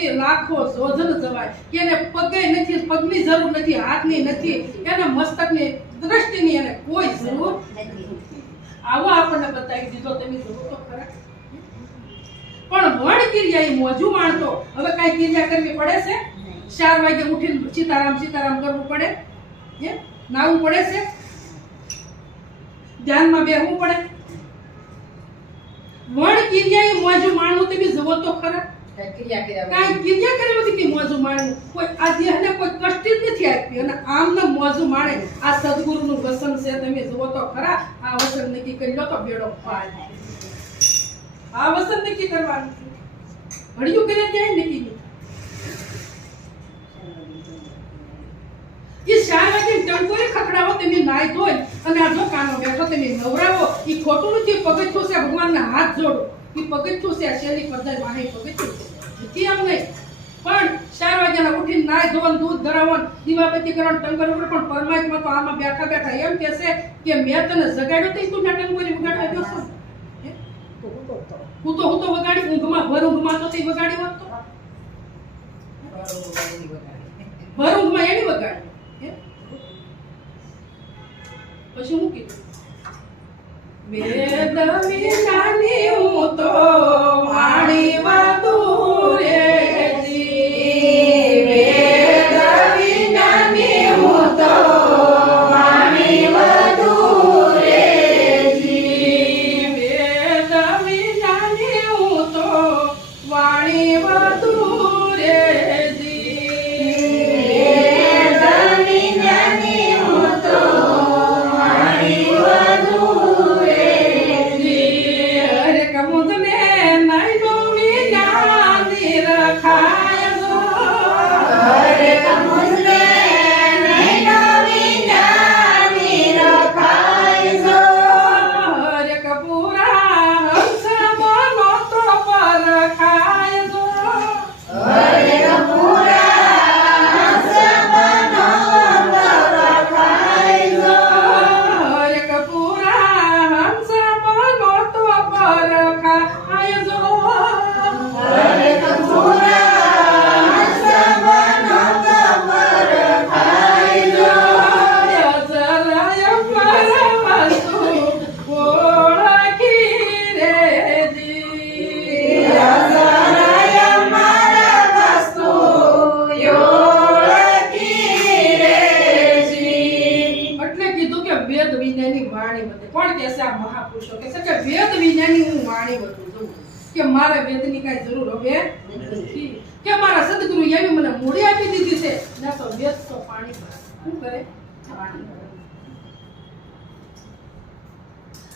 થી લાખો જોજન જવાય એને પગે નથી, પગની જરૂર નથી, હાથની નથી, એને મસ્તકની દ્રષ્ટિની એને કોઈ જરૂર નથી. આવો આપણને બતાવી દીધો. તમે જુઓ તો ખરા. પણ વણ ક્રિયા એ મોજું માણતો હવે કઈ ક્રિયા કરવી પડે છે? 4 વાગે ઉઠીને સીતારામ સીતારામ કરવું પડે? નાવું પડે છે? ધ્યાનમાં બેસવું પડે? વણ ક્રિયા એ મોજું માણવું. તમે જુઓ તો ખરા. કઈ ક્રિયા કરી નથી કે મોજું માણવું. કોઈ આ દેહને કોઈ કષ્ટ જ નથી આપી અને આમને મોજું માણે. આ સદગુરુનું વસન છે. તમે જુઓ તો ખરા. આ વસન નક્કી કરી લો તો બેડો પાર. આ વસન નક્કી કરવાનું છે. ઘડિયું કરે ત્યાં નક્કી નહીં. એ 4 વાગે ટંકોરે ખખડાવો તમે નાઈ ધોઈ અને આ જો કાનો બેઠો તમે નવરાવો. એ ખોટું નથી. પગથિયું છે ભગવાનના હાથ જોડો. એ પગથિયું છે શેલી પદ્ધતિ વાહે પગથિયું છે. નથી એમ નહીં. પણ 4 વાગ્યાના ઉઠીને નાઈ ધોવાનું, દૂધ ધરાવવાનું, દીવાબત્તી કરવાનું, ટંકોર ઉપર. પણ પરમાત્મા તો આમાં બેઠા બેઠા એમ કહેશે કે મેં તને જગાડ્યો તો તું ટંકોરી વગાડવા ગયો છો. હું તો વગાડી ઊંઘમાં, ભર ઊંઘમાં તો તે વગાડી હોત તો ભર ઊંઘમાં એની વગાડી. પછી હું કીધું વેદ વિનાની હું તો વાણી વધુ રે જી. વેદ વિનાની હું તો વાણી વધુ રે જી. વેદ વિનાની હું તો વાણી વધુ રે જી. વેદ વિનાની હું તો કે મારા વેદની કઈ જરૂર હવે નથી. કે મારા સદગુરુ એવી મને મૂડી આપી દીધી છે ના તો વેદ તો પાણી ભરે. શું કરે?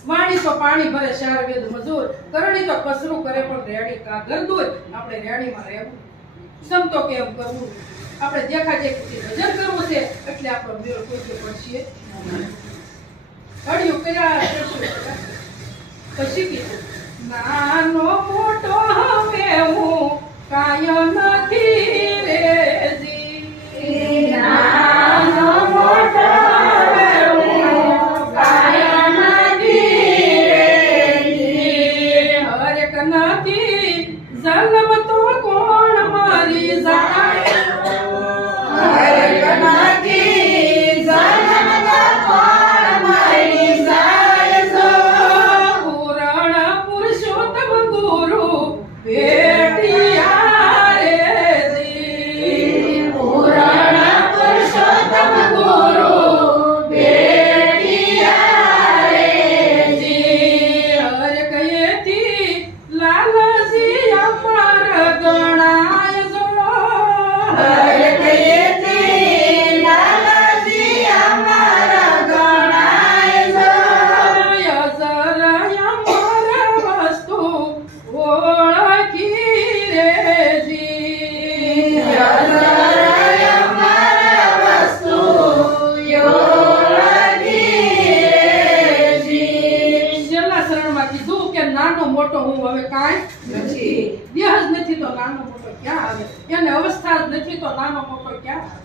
વાણી તો પાણી ભરે, 4 વેદ મજૂર. કરણી તો કસરું કરે પણ રેડી કાગર દૂર. આપણે રેડીમાં રહેવું. સમતો કેમ કરવું? આપણે દેખા દેખી ભજન કરવું છે એટલે આપણો મેળ કોઈ પડશે. ઘડિયું કર્યા પછી કીધું નાનો મોટો હવે હું કાય નથી રે જી. નાનો મોટો હવે હું કાય નથી રે જી. હરેક નથી જન્મ તો કોણ મરી જાય. હરેક નથી જન્મ તો કોણ મરી જાય. પુરાણ પુરુષોત્તમ ગુરુ ભેટિયા રે જી. પુરાણ પુરુષોત્તમ ગુરુ ભેટિયા રે જી. હરેક એથી લાલજી અમર ગણાય જો. હરેક એથી લાલજી અમર ગણાય જો. અજર અમર વસ્તુ ઓળખી રે જી. અજર અમર વસ્તુ ઓળખી રે જી. છેલ્લા શરણમાં કીધું કે નાનો મોટો હું હવે કાંઈ નથી. દેહ જ નથી તો નાનો મોટો ક્યાં આવે? એને અવસ્થા જ નથી તો નાનો મોટો ક્યાં આવે?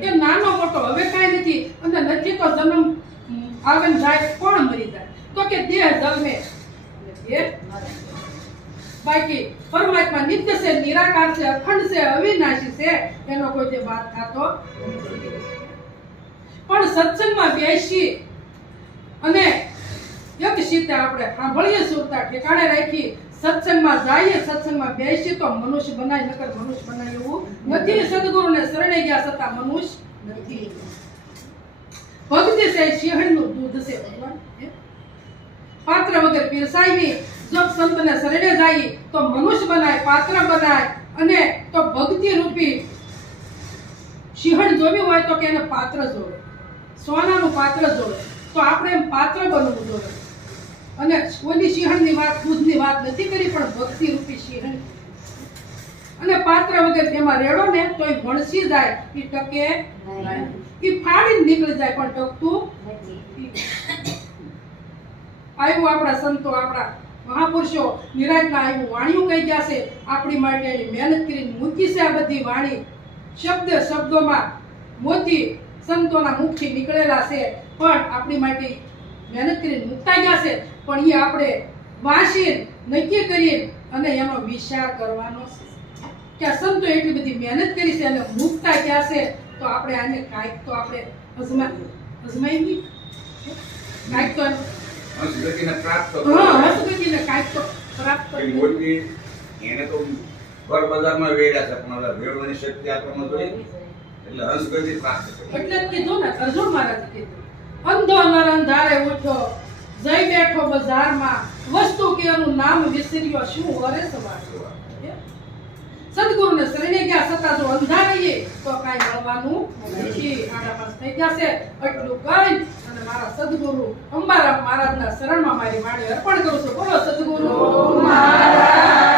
કે નાનો મોટો હવે કાંઈ નથી અને નથી તો જન્મ આવે ને જાય. કોણ મરી જાય? તો કે દેહ જન્મે દેહ મરે. બાકી પરમાત્મા નિત્ય છે, નિરાકાર છે, અખંડ છે, અવિનાશી છે, એનો કોઈ જે વાત થતો નથી. પણ સત્સંગમાં બેસી અને એક સીતે આપણે સાંભળીએ, સુરતા ઠેકાણે રાખી, સત્સંગમાં જઈએ, સત્સંગમાં બેસી તો મનુષ્ય બનાય, નકર મનુષ્ય બનાય એવું નથી. સદગુરુને શરણે ગયા છતાં મનુષ્ય નથી. ભક્તિ છે સિંહણનું દૂધ છે ભગવાન. પાત્ર વગર પીરસાય નહીં. જો સંતને શરણે જાય તો મનુષ્ય બનાય, પાત્ર બનાય, અને તો ભક્તિ રૂપી સિંહણ જોવી હોય તો કે એને પાત્ર જોવે, સોનાનું પાત્ર જોવે. તો આપણે એમ પાત્ર બનવું જોવે. અને કોઈની સિંહણની વાત, દૂધની વાત નથી કરી, પણ ભક્તિ રૂપી સિંહણ. અને પાત્ર વગર એમાં રેડો ને તો એ વણસી જાય, એ ટકે નહીં. એ ફાડીને નીકળી જાય, પણ ટકતું નથી. આવ્યું આપણા સંતો, આપણા મહાપુરુષો નિરાંતના આવ્યું વાણીઓ કહી ગયા છે. આપણી માટે એની મહેનત કરીને મૂકી છે. આ બધી વાણી શબ્દોમાં મોતી સંતોના મુખથી નીકળેલા છે, પણ આપણી માટે મહેનત કરીને મૂકતા ગયા છે. પણ એ આપણે વાંચીને નક્કી કરીએ અને એનો વિચાર કરવાનો છે કે આ સંતો એટલી બધી મહેનત કરી છે અને મૂકતા ગયા છે, તો આપણે આને કાંઈક તો આપણે અજમાઈ નહીં, કાંઈક તો હંસગતિને પ્રાપ્ત હંસગતિને કાંઈક તો પ્રાપ્ત કરી. મોટી એને તો ઘર બજારમાં વેડ્યા છે, પણ હવે વેડવાની શક્તિ આપવામાં જોઈએ, એટલે હંસગતિ પ્રાપ્ત કરી. એટલે જ કીધું ને, અર્જુન મહારાજે કીધું, અંધો નર અંધારે ઉઠ્યો, જઈ બેઠો બજારમાં, વસ્તુ કેનું નામ વિસર્યો, શું વરે સવાર. સદગુરુને શરણે ગયા છતાં જો અંધા રહીએ તો કાંઈ મળવાનું નથી. આડા પાસ થઈ જશે. એટલું કહી અને મારા સદગુરુ અંબારામ મહારાજના શરણમાં મારી વાણી અર્પણ કરું છું. બોલો સદગુરુ મહારાજ.